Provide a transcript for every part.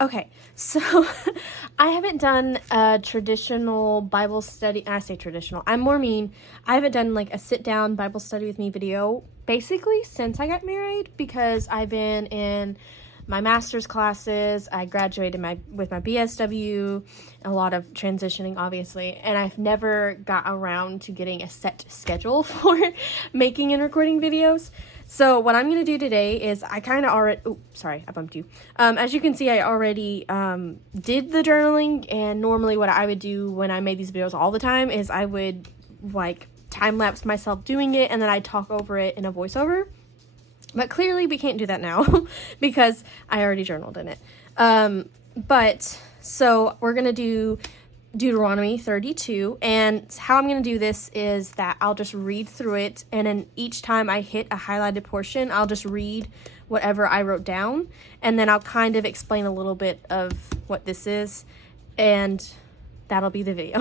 Okay, so I haven't done a traditional Bible study. I say traditional. I haven't done like a sit down Bible study with me video basically since I got married, because I've been in my master's classes. I graduated with my BSW, a lot of transitioning obviously, and I've never got around to getting a set schedule for making and recording videos. So what I'm going to do today is I kind of already, sorry, I bumped you. As you can see, I already did the journaling, and normally what I would do when I made these videos all the time is I would like time-lapse myself doing it, and then I'd talk over it in a voiceover. But clearly we can't do that now because I already journaled in it. So we're going to do Deuteronomy 32, and how I'm going to do this is that I'll just read through it, and then each time I hit a highlighted portion, I'll just read whatever I wrote down, and then I'll kind of explain a little bit of what this is, and that'll be the video.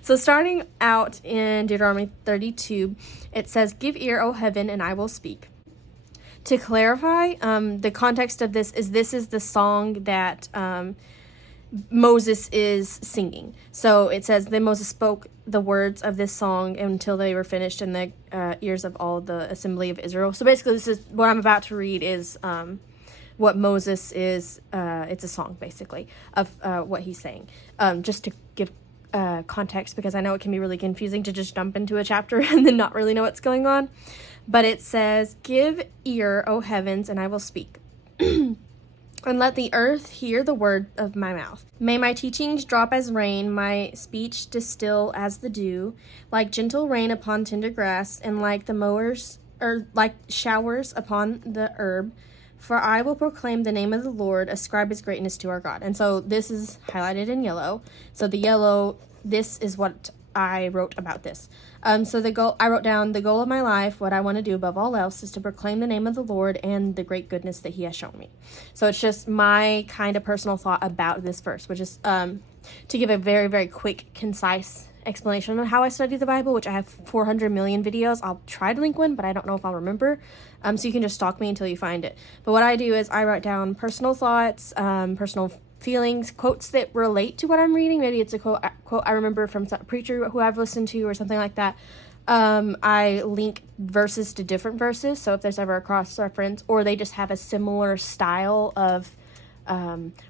So starting out in Deuteronomy 32, it says, "Give ear, O heaven, and I will speak." To clarify, the context of this is the song that Moses is singing. So it says that Moses spoke the words of this song until they were finished in the ears of all the assembly of Israel. So basically, this is what I'm about to read is what Moses is. It's a song basically of what he's saying. Just to give context, because I know it can be really confusing to just jump into a chapter and then not really know what's going on. But it says, "Give ear, O heavens, and I will speak. And let the earth hear the word of my mouth. May my teachings drop as rain, my speech distill as the dew, like gentle rain upon tender grass, and like like showers upon the herb. For I will proclaim the name of the Lord, ascribe his greatness to our God." And so this is highlighted in yellow. So the yellow, this is what I wrote about this. So I wrote down, the goal of my life, what I want to do above all else, is to proclaim the name of the Lord and the great goodness that he has shown me. So it's just my kind of personal thought about this verse, which is to give a very, very quick, concise explanation on how I study the Bible, which I have 400 million videos. I'll try to link one, but I don't know if I'll remember. So you can just stalk me until you find it. But what I do is I write down personal thoughts, personal feelings, quotes that relate to what I'm reading. Maybe it's a quote I remember from some preacher who I've listened to or something like that. I link verses to different verses, so if there's ever a cross-reference, or they just have a similar style of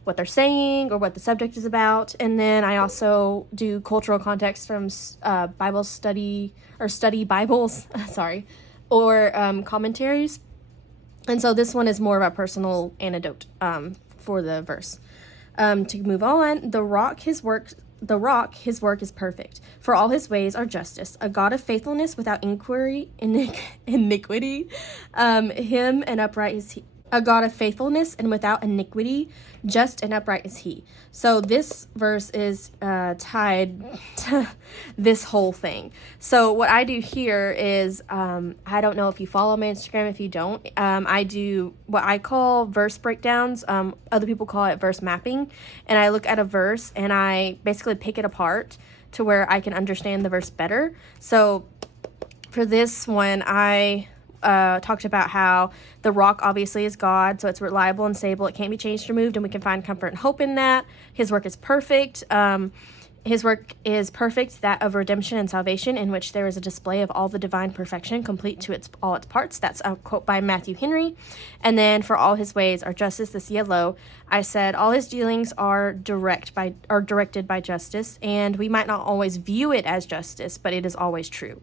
what they're saying or what the subject is about. And then I also do cultural context from Bible study or study Bibles, sorry, or commentaries. And so this one is more of a personal anecdote for the verse. To move on, the rock, his work is perfect. For all his ways are justice. A God of faithfulness without iniquity. Him and upright is he. A God of faithfulness and without iniquity, just and upright is he. So this verse is tied to this whole thing. So what I do here is, I don't know if you follow my Instagram. If you don't, I do what I call verse breakdowns. Other people call it verse mapping. And I look at a verse and I basically pick it apart to where I can understand the verse better. So for this one, I talked about how the rock obviously is God, so it's reliable and stable. It can't be changed or moved, and we can find comfort and hope in that. His work is perfect. His work is perfect, that of redemption and salvation, in which there is a display of all the divine perfection, complete to all its parts. That's a quote by Matthew Henry. And then, for all his ways are justice, this yellow, I said, all his dealings are directed by justice, and we might not always view it as justice, but it is always true.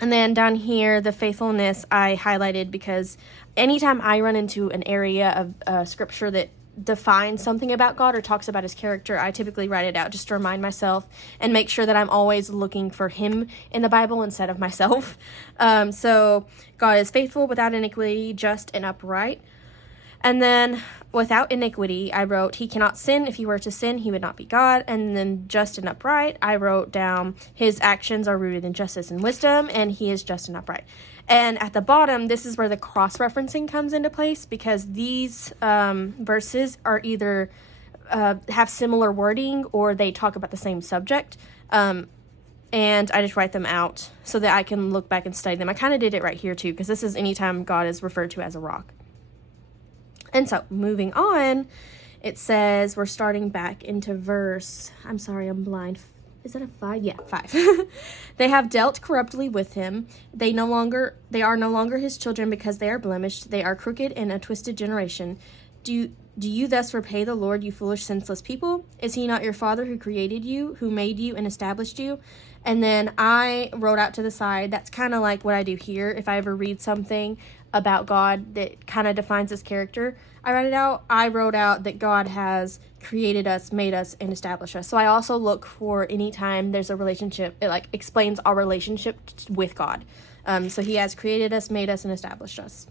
And then down here, the faithfulness I highlighted because anytime I run into an area of scripture that defines something about God or talks about his character, I typically write it out just to remind myself and make sure that I'm always looking for him in the Bible instead of myself. So God is faithful, without iniquity, just and upright. And then without iniquity, I wrote, he cannot sin. If he were to sin, he would not be God. And then just and upright, I wrote down, his actions are rooted in justice and wisdom, and he is just and upright. And at the bottom, this is where the cross-referencing comes into place, because these verses are either have similar wording or they talk about the same subject. And I just write them out so that I can look back and study them. I kind of did it right here too, because this is anytime God is referred to as a rock. And so moving on, it says, we're starting back into verse, I'm sorry, I'm blind. Is that a 5? Yeah, 5. They have dealt corruptly with him. They are no longer his children because they are blemished. They are crooked in a twisted generation. Do you thus repay the Lord, you foolish, senseless people? Is he not your father who created you, who made you and established you? And then I wrote out to the side, that's kind of like what I do here. If I ever read something about God that kind of defines his character, I write it out. I wrote out that God has created us, made us, and established us. So I also look for any time there's a relationship, it like explains our relationship with God. So he has created us, made us, and established us.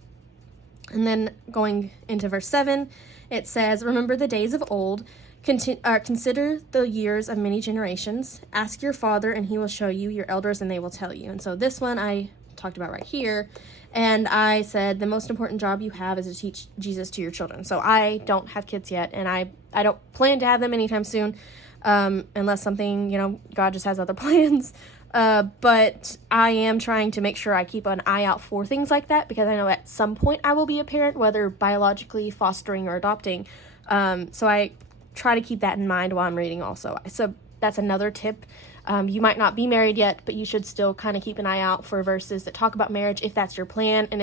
And then going into verse 7, it says, remember the days of old, consider the years of many generations. Ask your father, and he will show you, your elders, and they will tell you. And so this one I talked about right here. And I said, the most important job you have is to teach Jesus to your children. So I don't have kids yet, and I don't plan to have them anytime soon, unless something, God just has other plans. But I am trying to make sure I keep an eye out for things like that, because I know at some point I will be a parent, whether biologically, fostering, or adopting. So I try to keep that in mind while I'm reading also. So that's another tip. You might not be married yet, but you should still kind of keep an eye out for verses that talk about marriage if that's your plan, and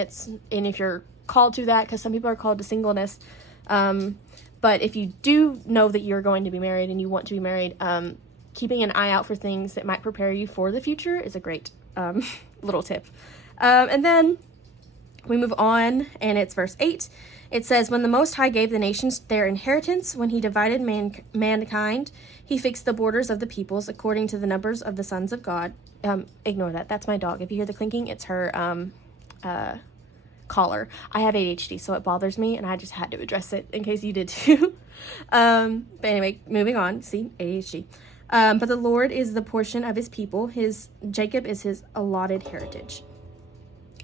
if you're called to that, because some people are called to singleness. But if you do know that you're going to be married and you want to be married, keeping an eye out for things that might prepare you for the future is a great little tip. And then we move on, and it's verse 8. It says, when the Most High gave the nations their inheritance, when he divided mankind, he fixed the borders of the peoples according to the numbers of the sons of God. Ignore that. That's my dog. If you hear the clinking, it's her collar. I have ADHD, so it bothers me, and I just had to address it in case you did too. But anyway, moving on. See, ADHD. But the Lord is the portion of his people. Jacob is his allotted heritage.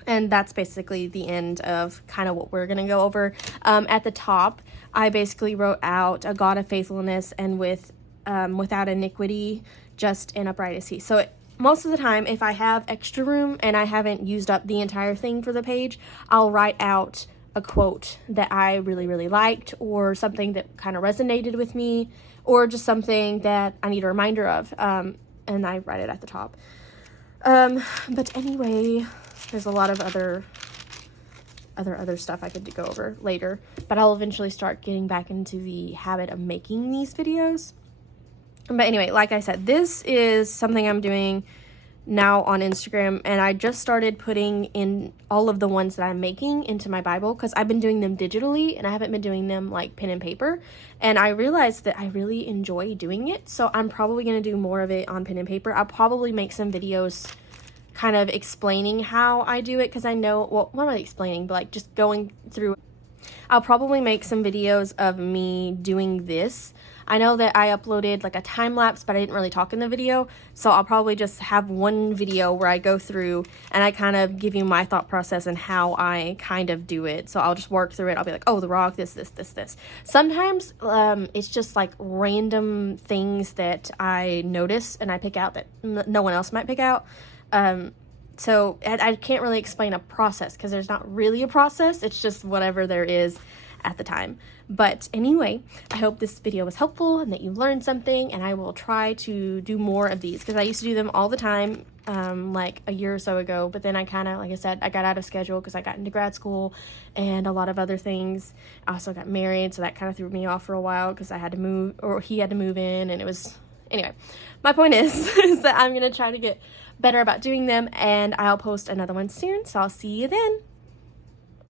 And that's basically the end of kind of what we're going to go over. At the top, I basically wrote out a God of faithfulness and without iniquity, just and upright is he. So most of the time, if I have extra room and I haven't used up the entire thing for the page, I'll write out a quote that I really, really liked, or something that kind of resonated with me, or just something that I need a reminder of, and I write it at the top. But anyway, there's a lot of other stuff I could go over later, but I'll eventually start getting back into the habit of making these videos. But anyway, like I said, this is something I'm doing now on Instagram, and I just started putting in all of the ones that I'm making into my Bible, because I've been doing them digitally and I haven't been doing them like pen and paper, and I realized that I really enjoy doing it, so I'm probably going to do more of it on pen and paper. I'll probably make some videos kind of explaining how I do it, because I know, well, not really explaining, but like just going through. I'll probably make some videos of me doing this. I know that I uploaded like a time lapse, but I didn't really talk in the video, so I'll probably just have one video where I go through and I kind of give you my thought process and how I kind of do it. So I'll just work through it. I'll be like, oh, the rock, this. Sometimes it's just like random things that I notice and I pick out that no one else might pick out. So I can't really explain a process, because there's not really a process. It's just whatever there is at the time. But anyway, I hope this video was helpful and that you learned something, and I will try to do more of these, because I used to do them all the time, like a year or so ago, but then I kind of, like I said, I got out of schedule because I got into grad school and a lot of other things. I also got married, so that kind of threw me off for a while, because I had to move, or he had to move in, and it was, anyway, my point is that I'm going to try to get better about doing them, and I'll post another one soon, so I'll see you then.